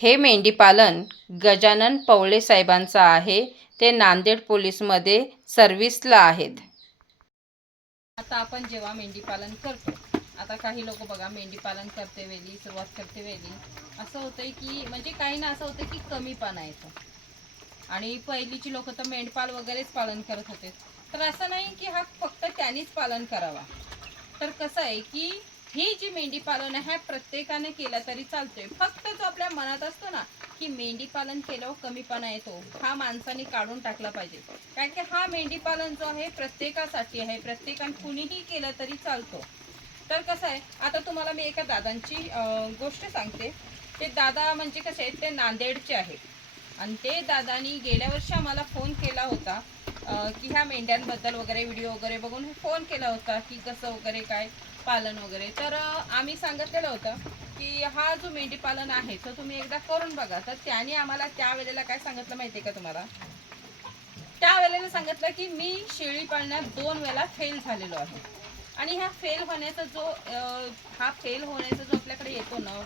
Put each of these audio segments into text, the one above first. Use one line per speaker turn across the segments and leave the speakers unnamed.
हे मेंढीपालन गजानन पवळे साहेबांचं आहे. ते नांदेड पोलीसमध्ये सर्व्हिसला आहेत. आता आपण जेव्हा मेंढीपालन करतो आता काही लोक बघा मेंढीपालन करते वेळी सुरुवात करते वेळी असं होतंय की म्हणजे काही ना असं होतं की कमीपणा येतो आणि पहिलीची लोक तर मेंढपाल वगैरेच पालन करत होते. तर असं नाही की हा फक्त त्यांनीच पालन करावा. तर कसं आहे की ही जी मेंढी पालन आहे प्रत्येकाने केलं तरी चालतोय. फक्त जो आपल्या मनात असतो ना की मेंढी पालन केल्यावर कमीपणा येतो हा माणसाने काढून टाकला पाहिजे. कारण की हा मेंढी पालन जो आहे प्रत्येकासाठी आहे. प्रत्येकाने कुणीही केलं तरी चालतो. तर कसं आहे आता तुम्हाला मी एका दादांची गोष्ट सांगते. ते दादा म्हणजे कसे आहेत ते नांदेडचे आहेत. आणि ते दादानी गेल्या वर्षी आम्हाला फोन केला होता. की ह्या मेंढ्यांबद्दल वगैरे व्हिडिओ वगैरे बघून फोन केला होता की कसं वगैरे काय पालन वगैरे. तर आम्ही सांगितलेलं होतं की हा जो मेंढी पालन आहे तो तुम्ही एकदा करून बघा. तर त्याने आम्हाला त्यावेळेला काय सांगितलं माहिती आहे का तुम्हाला? त्यावेळेला सांगितलं की मी शेळी पाळण्यात दोन वेळा फेल झालेलो आहे. आणि ह्या फेल होण्याचा जो हा फेल होण्याचा जो आपल्याकडे येतो ना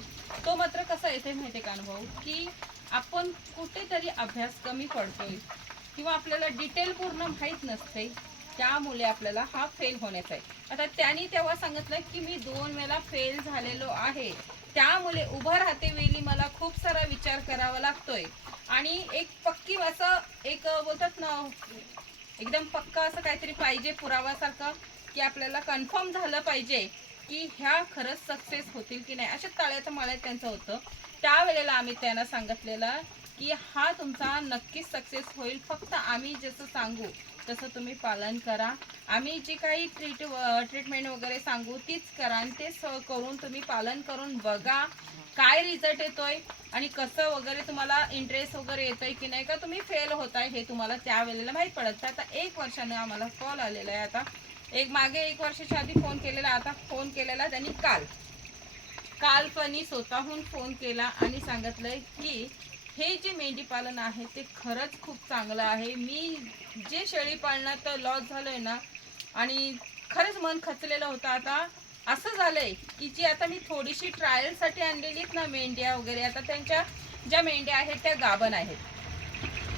तो मात्र कसा येते माहिती आहे का अनुभव? की आपण कुठेतरी अभ्यास कमी पडतोय. किंवा आपल्याला डिटेल पूर्ण माहीत नसते त्यामुळे आपल्याला हा फेल होण्याचा आहे. आता त्यांनी तेव्हा सांगितलं की मी दोन वेळा फेल झालेलो आहे. त्यामुळे उभं राहते वेळी मला खूप सारा विचार करावा लागतोय. आणि एक पक्की असं एक बोलतात ना एकदम पक्का असं काहीतरी पाहिजे पुरावासारखं की आपल्याला कन्फर्म झालं पाहिजे की ह्या खरंच सक्सेस होतील की नाही. अशा तळ्याचं माळ्यात त्यांचं होतं. त्यावेळेला आम्ही त्यांना सांगितलेलं की हा तुमचा नक्कीच सक्सेस होईल. फक्त आम्ही जसं सांगू तसं तुम्ही पालन करा. आम्ही जी काही ट्रीट ट्रीटमेंट वगैरे सांगू तीच करा आणि ते स करून तुम्ही पालन करून बघा काय रिझल्ट येतोय आणि कसं वगैरे तुम्हाला इंटरेस्ट वगैरे येतोय की नाही. का तुम्ही फेल होताय हे तुम्हाला त्यावेळेला माहीत पडत तर आता एक वर्षानं आम्हाला कॉल आलेला आहे आता. एक मागे एक वर्षाच्या आधी फोन केलेला आता फोन केलेला त्यांनी काल. काल पण स्वतःहून फोन केला आणि सांगितलंय की हे जे मेंढी पालन आहे ते खरंच खूप चांगलं आहे. मी जे शेळी पालनात लॉस झालोय ना आणि खरंच मन खचलेलं होतं. आता असं झालंय की जी आता मी थोडीशी ट्रायलसाठी आणलेली आहेत ना मेंढ्या वगैरे आता त्यांच्या ज्या मेंढ्या आहेत त्या गाभण आहेत.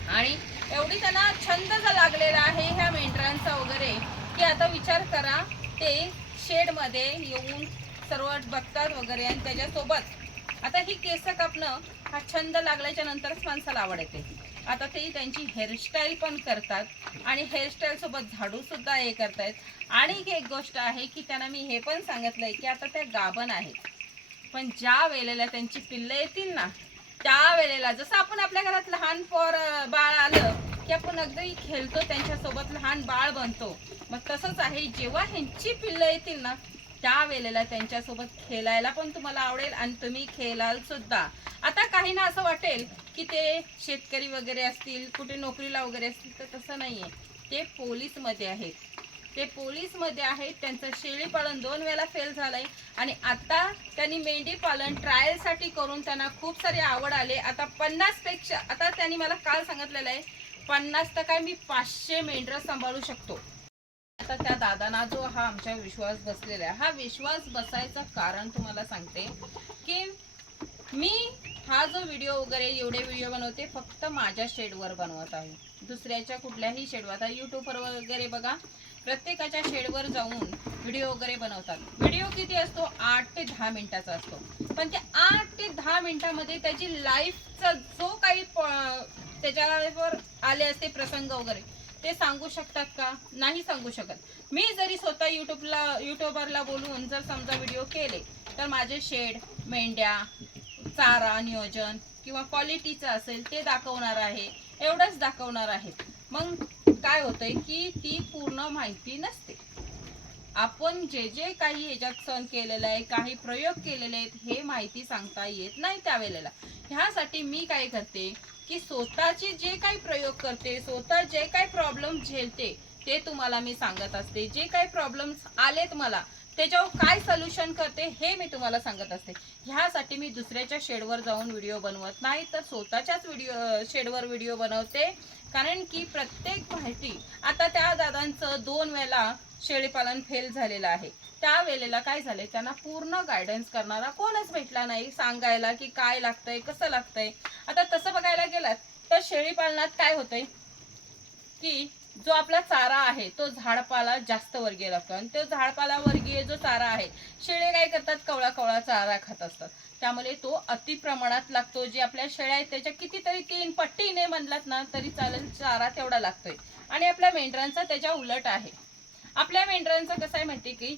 आणि एवढी त्यांना छंद लागलेला आहे ह्या मेंढरांचा वगैरे की आता विचार करा ते शेडमध्ये येऊन सर्व बघतात वगैरे आणि त्याच्यासोबत आता ही केस कापणं हा छंद लागल्याच्या नंतरच माणसाला आवड येते. आता ते त्यांची हेअरस्टाईल पण करतात आणि हेअरस्टाईल सोबत झाडू सुद्धा हे करतायत. आणि एक गोष्ट आहे की त्यांना मी हे पण सांगितलंय की आता त्या गाभण आहेत. पण ज्या वेळेला त्यांची पिल्लं येतील ना त्या वेळेला जसं आपण आपल्या घरात लहान पोर बाळ आलं की आपण अगदी खेळतो त्यांच्यासोबत लहान बाळ बनतो. मग तसंच आहे जेव्हा ह्यांची पिल्लं येतील ना त्या वेळेला त्यांच्यासोबत खेळायला पण तुम्हाला आवडेल आणि तुम्ही खेळाल सुद्धा. आता काहींना असं वाटेल की ते शेतकरी वगैरे असतील कुठे नोकरीला वगैरे असतील तर तसं नाहीये. ते पोलीसमध्ये आहेत. ते पोलीसमध्ये आहेत. त्यांचं शेळीपालन दोन वेळा फेल झालं आहे आणि आता त्यांनी मेंढीपालन ट्रायलसाठी करून त्यांना खूप सारी आवड आले. आता पन्नासपेक्षा आता त्यांनी मला काल सांगितलेलं आहे पन्नास तर काय मी पाचशे मेंढरं सांभाळू शकतो. आता त्या दादांना जो हा आमच्या विश्वास बसलेला आहे हा विश्वास बसायचं कारण तुम्हाला सांगते की मी हा जो व्हिडिओ वगैरे एवढे व्हिडिओ बनवते फक्त माझ्या शेडवर बनवत आहे. दुसऱ्याच्या कुठल्याही शेडवर आता यूट्यूबवर वगैरे बघा प्रत्येकाच्या शेडवर जाऊन व्हिडिओ वगैरे बनवतात. व्हिडिओ किती असतो? आठ ते दहा मिनिटाचा असतो. पण त्या आठ ते दहा मिनिटामध्ये त्याची लाईफचा जो काही त्याच्यावर आले असते प्रसंग वगैरे ते सांगू शकतात का? नाही सांगू शकत. मी जरी स्वतः यूट्यूबला यूट्यूबरला बोलून जर समजा व्हिडिओ केले तर माझे शेड मेंढ्या चारा नियोजन किंवा क्वालिटीचं असेल ते दाखवणार आहे. एवढंच दाखवणार आहे. मग काय होतंय की ती पूर्ण माहिती नसते. आपण जे जे काही ह्याच्यात सण केलेलं आहे काही प्रयोग केलेले आहेत हे माहिती सांगता येत नाही त्यावेळेला. ह्यासाठी मी काय करते की स्वतःचे जे काही प्रयोग करते स्वतः जे काही प्रॉब्लेम झेलते ते तुम्हाला मी सांगत असते. जे काही प्रॉब्लेम्स आलेत मला त्याच्यावर काय सोल्युशन करते हे मी तुम्हाला सांगत असते. ह्यासाठी मी दुसऱ्याच्या शेडवर जाऊन व्हिडिओ बनवत नाही तर स्वतःच्याच व्हिडिओ शेडवर व्हिडिओ बनवते. कारण की प्रत्येक माहिती आता त्या दादांचं दोन वेळा शेळीपालन फेल झालेलं आहे. त्या वेळेला काय झाले त्यांना पूर्ण गायडन्स करणारा कोणच भेटला नाही. सांगायला की काय लागतंय कसं लागतंय. आता तसं बघायला गेलात तर शेळीपालनात काय होतंय? की जो आपला चारा आहे तो झाडपाला जास्त वर्गीय लागतो. आणि तो झाडपाला वर्गीय जो चारा आहे शेळे काय करतात? कवळा कवळा चारा खात असतात. त्यामुळे तो अति प्रमाणात लागतो. जे आपल्या शेळ्या आहेत त्याच्या कितीतरी तीन पट्टीने म्हणलात ना तरी चालेल चारा तेवढा लागतोय. आणि आपल्या मेंढरांचा त्याच्या उलट आहे. आपल्या मेंढरांचं कसं आहे माहिती की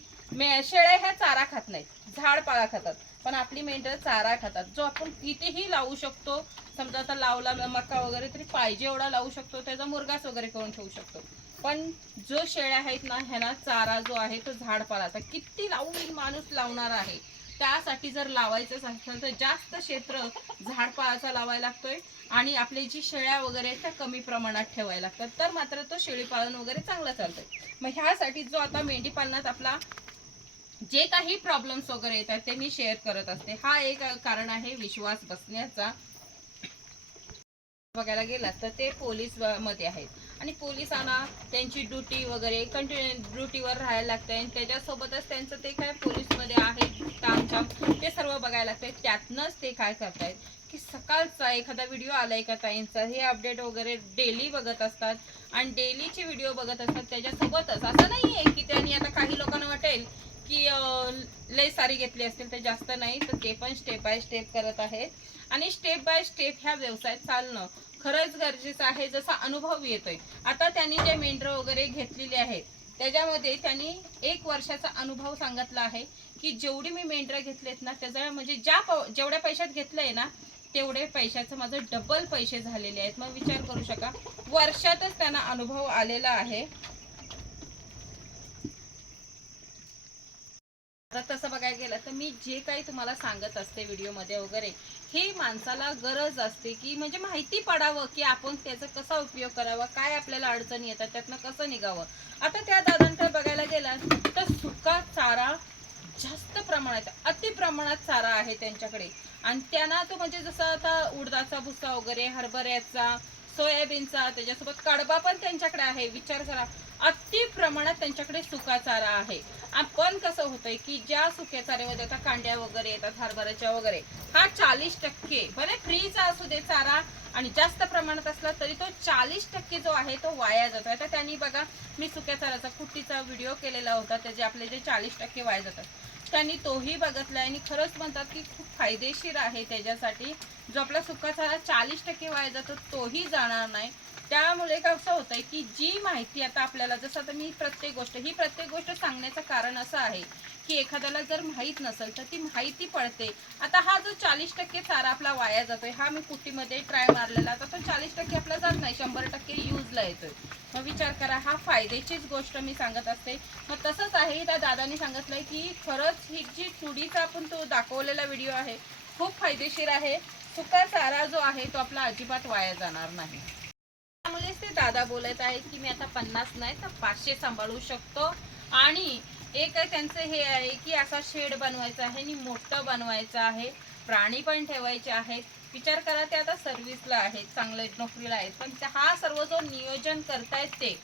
शेळ्या ह्या चारा खात नाहीत. झाडपाला खातात. पण आपली मेंढरं चारा खातात. जो आपण कितीही लावू शकतो समजा आता लावला मका वगैरे तरी पाहिजे एवढा लावू शकतो त्याचा मुरगास वगैरे करून ठेवू शकतो. पण जो शेळ्या आहेत ना ह्यांना चारा जो आहे तो झाडपालाचा किती लावून माणूस लावणार आहे? त्यासाठी जर लावायचं असेल तर जास्त क्षेत्र झाडपालाचा लावायला लागतोय आणि आपली जी शेळ्या वगैरे आहेत त्या कमी प्रमाणात ठेवायला लागतात. तर मात्र तो शेळीपालन वगैरे चांगला चालतोय. मग ह्यासाठी जो आता मेंढी पालनात आपला जे काही प्रॉब्लेम्स वगैरे येतात ते मी शेअर करत असते. हा एक कारण आहे विश्वास बसण्याचा. बघायला गेलात तर ते पोलीसमध्ये आहेत. आणि पोलिसांना त्यांची ड्युटी वगैरे कंटिन्यू ड्युटीवर राहायला लागते आणि त्याच्यासोबतच त्यांचं ते काय पोलीसमध्ये आहे कामचाम ते सर्व बघायला लागतंय. त्यातनंच ते काय करतायत? की सकाळचा एखादा व्हिडिओ आलाय का ताईंचा? हे अपडेट वगैरे डेली बघत असतात. आणि डेलीचे व्हिडिओ बघत असतात. त्याच्यासोबतच असं नाही आहे की त्यांनी आता काही लोकांना वाटेल की लय सारी घेतली असतील तर जास्त नाही तर ते पण स्टेप बाय स्टेप करत आहेत. आणि स्टेप बाय स्टेप ह्या व्यवसायात चालणं खरंच गरजेचं आहे जसा अनुभव येतोय. आता त्यांनी जे मेंढर वगैरे घेतलेले आहेत त्याच्यामध्ये त्यांनी एक वर्षाचा अनुभव सांगितला आहे की जेवढी मी मेंढरं घेतलेत ना त्याचा म्हणजे ज्या जेवढ्या पैशात घेतलंय ना तेवढे पैशाचं माझं डबल पैसे झालेले आहेत. मग विचार करू शका. वर्षातच त्यांना अनुभव आलेला आहे. आता तसं बघायला गेलं तर मी जे काही तुम्हाला सांगत असते व्हिडिओमध्ये वगैरे ही माणसाला गरज असते की म्हणजे माहिती पडावं की आपण त्याचा कसा उपयोग करावा काय आपल्याला अडचणी येतात त्यातनं कसं निघावं. आता त्या दादांकडे बघायला गेला तर सुका चारा जास्त प्रमाणात अति प्रमाणात चारा आहे त्यांच्याकडे. आणि त्यांना तो म्हणजे जसं आता उडदाचा भुसा वगैरे हरभऱ्याचा सोयाबीनचा त्याच्यासोबत कडबा पण त्यांच्याकडे आहे. विचार करा. अति प्रमाणात त्यांच्याकडे सुका चारा आहे. आपण कसं होतंय की ज्या सुक्या चाऱ्यामध्ये आता कांड्या वगैरे येतात हरभऱ्याच्या वगैरे हा चाळीस टक्के भले फ्रीचा असू दे चारा आणि जास्त प्रमाणात असला तरी तो चाळीस टक्के जो आहे तो वाया जातो आता त्यांनी बघा मी सुक्या चाराचा कुट्टीचा व्हिडिओ केलेला होता त्याचे आपले जे चाळीस टक्के वाया जातात. त्यांनी तोही बघितलाय आणि खरंच म्हणतात की खूप फायदेशीर आहे त्याच्यासाठी. जो आपला सुका चारा चाळीस टक्के वाया जातो तोही जाणार नाही. त्यामुळे कसं होतंय की जी माहिती आता आपल्याला जसं आता मी प्रत्येक गोष्ट ही प्रत्येक गोष्ट सांगण्याचं कारण असं आहे की एखाद्याला जर माहीत नसेल तर ती माहिती पडते आता हा जो चाळीस टक्के चारा आपला वाया जातोय हा मी कुट्टीमध्ये ट्राय मारलेला तर तो चाळीस टक्के आपला जात नाही शंभर टक्के यूजला येतोय. मग विचार करा हा फायद्याचीच गोष्ट मी सांगत असते. मग तसंच आहे त्या दादानी सांगितलंय की खरंच ही जी चुडीचा आपण तो दाखवलेला व्हिडिओ आहे खूप फायदेशीर आहे. सुका चारा जो आहे तो आपला अजिबात वाया जाणार नाही. त्यामुळेच ते दादा बोलत आहेत की मी आता पन्नास नाही तर पाचशे सांभाळू शकतो. आणि एक त्यांचं हे आहे की असा शेड बनवायचा आहे आणि मोठं बनवायचं आहे. प्राणी पण ठेवायचे आहेत. विचार करा ते आता सर्व्हिसला आहेत चांगले नोकरीला आहेत. पण त्या- हा सर्व जो नियोजन करतायत ते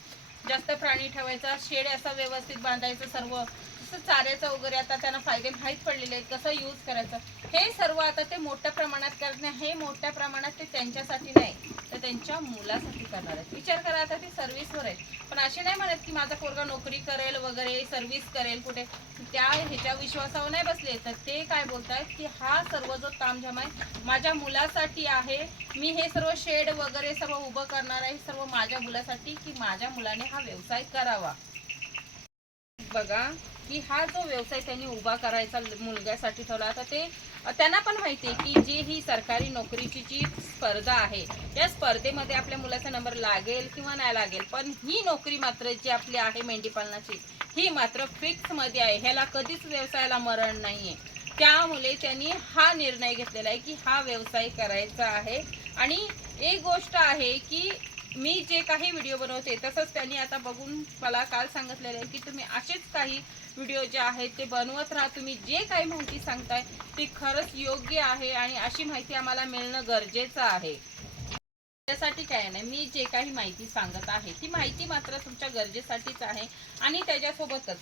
जास्त प्राणी ठेवायचा शेड असा व्यवस्थित बांधायचं सर्व जसं चाऱ्याचं वगैरे आता त्यांना फायदे माहीत पडलेले आहेत कसं यूज करायचं? हे सर्व आता ते मोठ्या प्रमाणात करणे हे मोठ्या प्रमाणात ते त्यांच्यासाठी नाही तर त्यांच्या मुलासाठी करणार आहेत. विचार करा आता ते सर्व्हिसवर आहेत. पण असे नाही म्हणत की माझा पोरगा नोकरी करेल वगैरे सर्व्हिस करेल कुठे. त्या ह्याच्या विश्वासावर नाही बसले. तर ते काय बोलतायत की हा सर्व जो तामझाम आहे माझ्या मुलासाठी आहे. मी हे सर्व शेड वगैरे सर्व उभं करणार आहे सर्व माझ्या मुलासाठी की माझ्या मुलाने हा व्यवसाय करावा. बघा की हा जो व्यवसाय त्यांनी उभा करायचा मुलग्यासाठी ठेवला आता ते त्यांना पण माहिती आहे की जी ही सरकारी नोकरीची जी स्पर्धा आहे या स्पर्धेमध्ये आपल्या मुलाचा नंबर लागेल किंवा नाही लागेल पण ही नोकरी मात्र जी आपली आहे मेंढीपालनाची ही मात्र फिक्समध्ये आहे. ह्याला कधीच व्यवसायाला मरण नाहीये. त्यामुळे त्यांनी हा निर्णय घेतलेला आहे की हा व्यवसाय करायचा आहे. आणि एक गोष्ट आहे की मी जे काही व्हिडिओ बनवते तसंच त्यांनी आता बघून मला काल सांगितलेलं आहे की तुम्ही असेच काही व्हिडिओ जे आहेत ते बनवत राहा. तुम्ही जे काही माहिती सांगताय ती खरंच योग्य आहे आणि अशी माहिती आम्हाला मिळणं गरजेचं आहे. त्यासाठी काय नाही मी जे काही माहिती सांगत आहे ती माहिती मात्र तुमच्या गरजेसाठीच आहे आणि त्याच्यासोबतच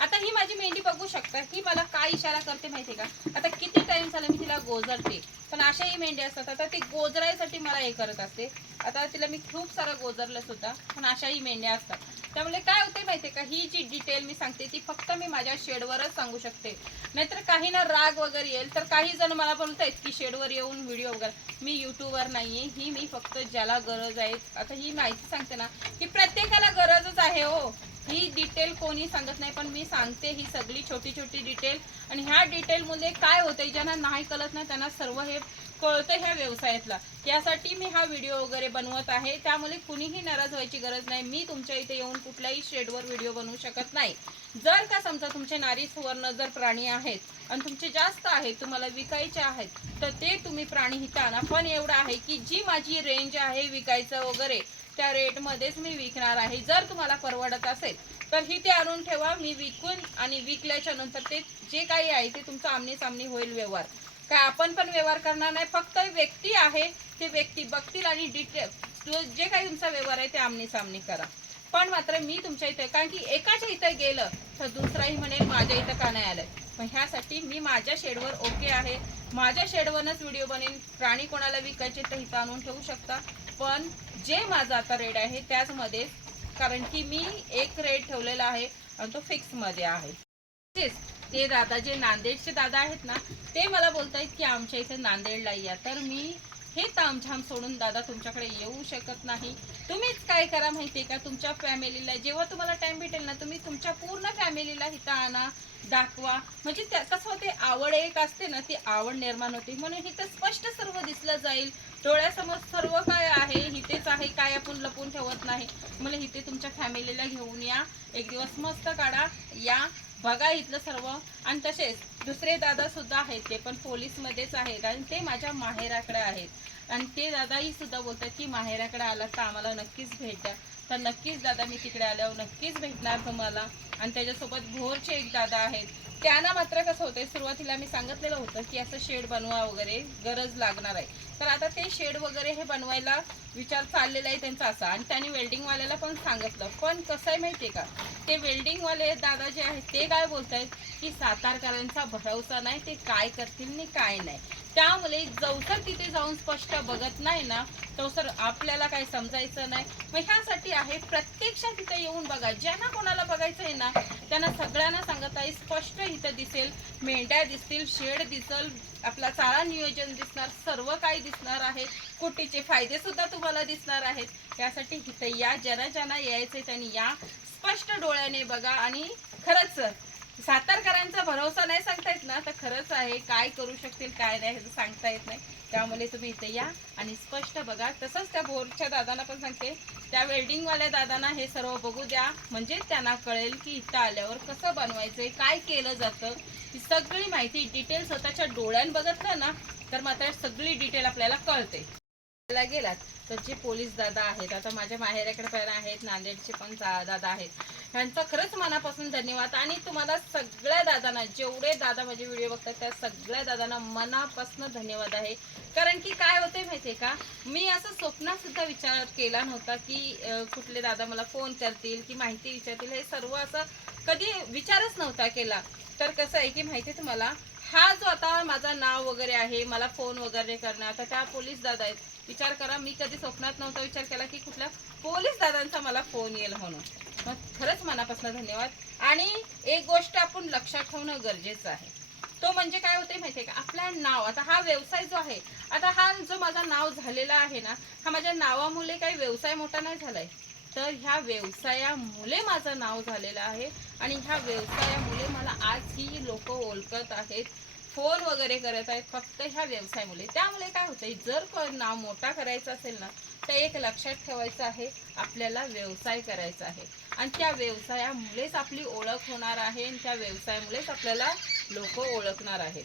आता ही माझी मेंढी बघू शकता. ही मला काय इशारा करते माहिती का? आता किती टाइम झाला मी तिला गोजरते. पण अशाही मेंढ्या असतात. आता ती गोजरायसाठी मला हे करत असते. आता तिला मी खूप सारं गोजरलं सुद्धा. पण अशाही मेंढ्या असतात. त्यामुळे काय होते माहिती का? ही जी डिटेल मी सांगते ती फक्त मी माझ्या शेडवरच सांगू शकते. नाहीतर काही ना राग वगैरे येईल. तर काही जण मला बोलतायत की शेडवर येऊन व्हिडिओ वगैरे. मी युट्यूबवर नाहीये. ही मी फक्त ज्याला गरज आहे. आता ही माहिती सांगते ना की प्रत्येकाला गरजच आहे हो. ही डिटेल कोणी सांगत नाही पण मी सांगते ही सगळी छोटी छोटी डिटेल आणि ह्या डिटेलमध्ये काय होतंय ज्यांना नाही कळत ना त्यांना सर्व हे कळतं ह्या व्यवसायातला. यासाठी मी हा व्हिडिओ वगैरे बनवत आहे. त्यामुळे कुणीही नाराज व्हायची गरज नाही. मी तुमच्या इथे येऊन कुठल्याही शेडवर व्हिडिओ बनवू शकत नाही. जर का समजा तुमचे नारी सुवर्ण जर प्राणी आहेत आणि तुमचे जास्त आहेत तुम्हाला विकायचे आहेत तर ते तुम्ही प्राणी हिता आणा पण एवढं आहे की जी माझी रेंज आहे विकायचं वगैरे त्या रेटमध्येच मी विकणार आहे. जर तुम्हाला परवडत असेल तर ही ते आणून ठेवा. मी विकून आणि विकल्याच्या नंतर ते जे काही आहे ते तुमचा आमने सामने होईल व्यवहार. काय आपण पण व्यवहार करणार नाही. फक्त व्यक्ती आहे ते व्यक्ती बघतील आणि डिटेल जे काही तुमचा व्यवहार आहे ते आमने सामने करा. पण मात्र मी तुमच्या इथे कारण की एकाच्या इथं गेलं तर दुसराही म्हणेल माझ्या इथं का नाही आलं पण ह्यासाठी मी माझ्या शेडवर ओके आहे. माझ्या शेडवरच व्हिडिओ बनेन. प्राणी कोणाला विकायचे तर इथं आणून ठेवू शकता. पण जे माझं आता रेट आहे त्याचमध्ये कारण की मी एक रेट ठेवलेला आहे आणि तो फिक्समध्ये आहे. तेच ते दादा जे नांदेडचे दादा आहेत ना ते मला बोलतायत की आमच्या इथे नांदेडला या तर मी हे तामझाम सोडून दादा तुमच्याकडे येऊ शकत नाही. तुम्हीच काय करा माहितीये का? तुमच्या फॅमिलीला जेव्हा तुम्हाला टाइम भेटेल ना तुम्ही तुमच्या पूर्ण फॅमिलीला इथं आणा दाखवा. म्हणजे त्या कसं होते आवड एक असते ना ती आवड निर्माण होते. म्हणून इथं स्पष्ट सर्व दिसलं जाईल. डोळ्यासमोर सर्व काय आहे इथेच आहे काय आपण लपून ठेवत नाही. मला इथे तुमच्या फॅमिलीला घेऊन या. एक दिवस मस्त काढा. या. बघा इथलं सर्व. आणि तसेच दुसरे दादा सुद्धा आहेत. ते पण पोलीसमध्येच आहेत. आणि ते माझ्या माहेराकडे आहेत. आणि ते दादाही सुद्धा बोलतात की माहेराकडे आला तर आम्हाला नक्कीच भेट द्या. तर नक्कीच दादा मी तिकडे आल्यावर नक्कीच भेटणार तुम्हाला. आणि त्याच्यासोबत भोरचे एक दादा आहेत. त्यांना मात्र कसं होतंय सुरुवातीला मी सांगितलेलं होतं की असं शेड बनवा वगैरे गरज लागणार आहे. तर आता ते शेड वगैरे हे बनवायला विचार चाललेला आहे त्यांचा असा. आणि त्यांनी वेल्डिंगवाल्याला पण सांगितलं. पण कसं आहे माहिती आहे का? ते वेल्डिंगवाले दादा जे आहेत ते काय बोलत आहेत की सातारकरांचा भरवसा नाही ते काय करतील आणि काय नाही. त्यामुळे जवसर तिथे जाऊन स्पष्ट बघत नाही ना तवसर आपल्याला काही समजायचं नाही. मग ह्यासाठी आहे प्रत्यक्ष तिथे येऊन बघा. ज्यांना कोणाला बघायचं आहे ना त्यांना सगळ्यांना सांगत आहे स्पष्ट इथं दिसेल मेंढ्या दिसतील शेड दिसेल आपला चारा नियोजन दिसणार सर्व काही दिसणार आहे कुटीचे फायदे सुद्धा तुम्हाला दिसणार आहेत. यासाठी इथं या ज्यांना ज्यांना यायचंय त्यांनी या स्पष्ट डोळ्याने बघा. आणि खरंच सातारकरांचा भरोसा नाही सांगता येत ना तर खरंच आहे काय करू शकतील काय नाही हे तर सांगता येत नाही. त्यामुळे तुम्ही इथे या आणि स्पष्ट बघा. तसंच त्या बोरच्या दादांना पण सांगते त्या वेल्डिंगवाल्या दादांना हे सर्व बघू द्या. म्हणजे त्यांना कळेल की इथं आल्यावर कसं बनवायचं काय केलं जातं. ही सगळी माहिती डिटेल स्वतःच्या डोळ्यान बघितलं ना तर मात्र सगळी डिटेल आपल्याला कळते. ला गेलात तर जे पोलीस दादा आहेत आता माझ्या माहेराकडे पण आहेत नांदेडचे पण दादा आहेत. ह्यांचा खरंच मनापासून धन्यवाद. आणि तुम्हाला सगळ्या दादांना जेवढे दादा माझे व्हिडिओ बघतात त्या सगळ्या दादांना मनापासून धन्यवाद आहे. कारण की काय होते माहितीये का? मी असं स्वप्नात सुद्धा विचार केला नव्हता की कुठले दादा मला फोन करतील की माहिती विचारतील. हे सर्व असं कधी विचारच नव्हता केला. तर कसं आहे की माहिती आहे तुम्हाला? हा जो आता माझा नाव वगैरे आहे मला फोन वगैरे करणं आता त्या पोलीस दादा आहेत विचार करा. मी कधी स्वप्नात नव्हता विचार केला की कुठल्या पोलीस दादांचा मला फोन येईल म्हणून. मग खरंच मनापासून धन्यवाद. आणि एक गोष्ट आपण लक्षात ठेवणं गरजेचं आहे. तो म्हणजे काय होते माहितीये का? आपला नाव. आता हा व्यवसाय जो आहे आता हा जो माझा नाव झालेला आहे ना हा माझ्या नावामुळे काही व्यवसाय मोठा नाही झालाय. तर ह्या व्यवसायामुळे माझं नाव झालेलं आहे आणि ह्या व्यवसायामुळे मला आज ही लोक ओळखत आहेत. फोन वगैरे करत आहेत फक्त ह्या व्यवसायामुळे त्यामुळे काय होतंय जर कोण नाव मोठा करायचा असेल ना तर एक लक्षात ठेवायचं आहे आपल्याला व्यवसाय करायचा आहे. आणि त्या व्यवसायामुळेच आपली ओळख होणार आहे आणि त्या व्यवसायामुळेच आपल्याला लोक ओळखणार आहेत.